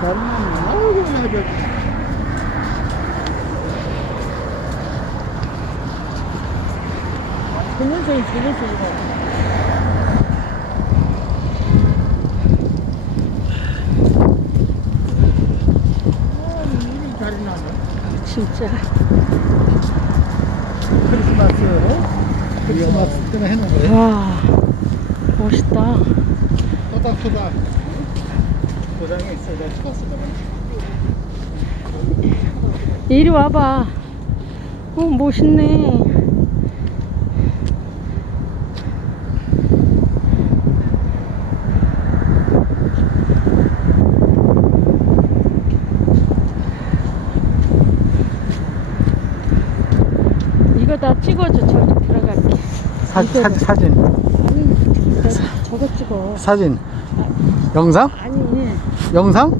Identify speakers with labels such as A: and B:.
A: 잘나네. 아이고, 나 저. 그 녀석이 저 녀석이라. 아, 일이 잘 나네.
B: 진짜.
A: 크리스마스. 크리스마스 때문에 해놓은 거예요.
B: 와, 멋있다.
A: 토닥토닥. 도장에 있어. 내가 찍었어.
B: 이리 와봐. 어, 멋있네. 이거 다 찍어줘. 저기 들어갈게.
A: 사, 사, 사진.
B: 아니, 저, 저거 찍어.
A: 사진. 영상?
B: 아니,
A: 영상?